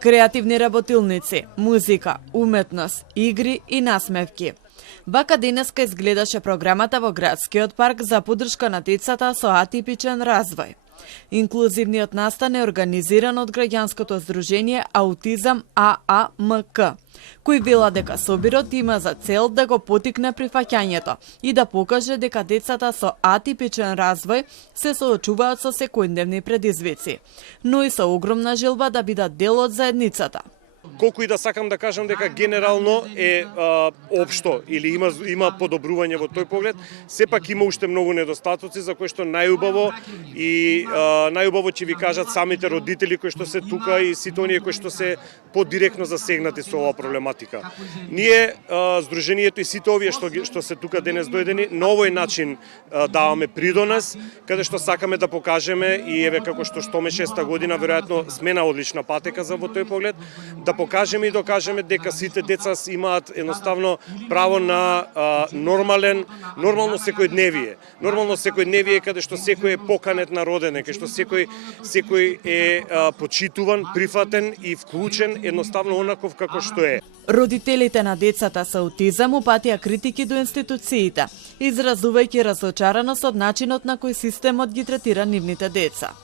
Креативни работилници, музика, уметност, игри и насмевки. Вака денеска изгледаше програмата во градскиот парк за поддршка на децата со атипичен развој. Инклузивниот настан е организиран од граѓанското здружение Аутизам ААМК, кој вела дека собирот има за цел да го потикне прифаќањето и да покаже дека децата со атипичен развој се соочуваат со секојдневни предизвици, но и со огромна желба да бидат дел од заедницата. Колку и да сакам да кажам дека генерално е општо или има подобрување во тој поглед, сепак има уште многу недостатоци за кои што најубаво и најубаво ќе ви кажат самите родители кои што се тука и сите оние кои што се подиректно засегнати со оваа проблематика. Ние здруженијето и сите овие што се тука денес дојдени на овој начин даваме придонес, каде што сакаме да покажеме и еве како што штоме 6-та година веројатно сме на одлична патека за во тој поглед, да покажеме и докажеме дека сите деца имаат едноставно право на нормално секојдневие. Нормално секојдневие каде што секој е поканет на родене, каде што секој е почитуван, прифатен и вклучен едноставно онаков како што е. Родителите на децата со аутизам упатија критики до институциите, изразувајќи разочараност од начинот на кој системот ги третира нивните деца.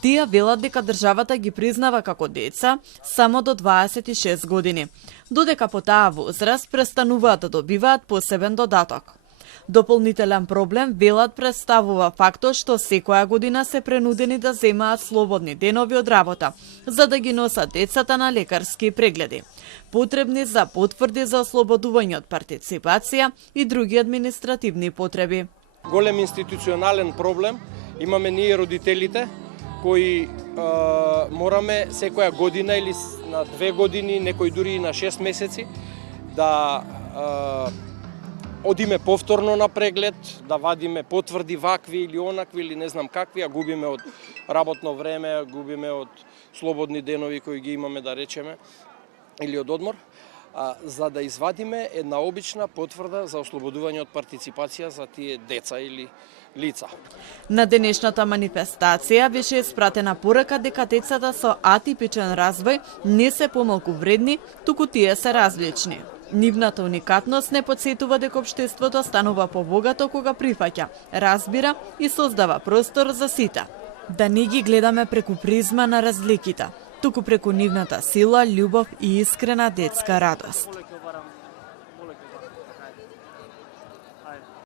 Тие велат дека државата ги признава како деца само до 26 години, додека по таа возраст престануваат да добиваат посебен додаток. Дополнителен проблем, велат, представува фактот што секоја година се принудени да земаат слободни денови од работа, за да ги носат децата на лекарски прегледи, потребни за потврди за ослободување од партиципација и други административни потреби. Голем институционален проблем имаме ние родителите, кои мораме секоја година или на 2 години, некои дури и на 6 месеци, да одиме повторно на преглед, да вадиме потврди вакви или онакви или не знам какви, а губиме од работно време, губиме од слободни денови кои ги имаме, да речеме, или од одмор, за да извадиме една обична потврда за ослободување од партиципација за тие деца или лица. На денешната манифестација беше испратена порака дека децата со атипичен развој не се помалку вредни, туку тие се различни. Нивната уникатност не потсетува дека општеството станува побогато кога прифаќа, разбира и создава простор за сите. Да не ги гледаме преку призма на разликите, туку преку нивната сила, љубов и искрена детска радост.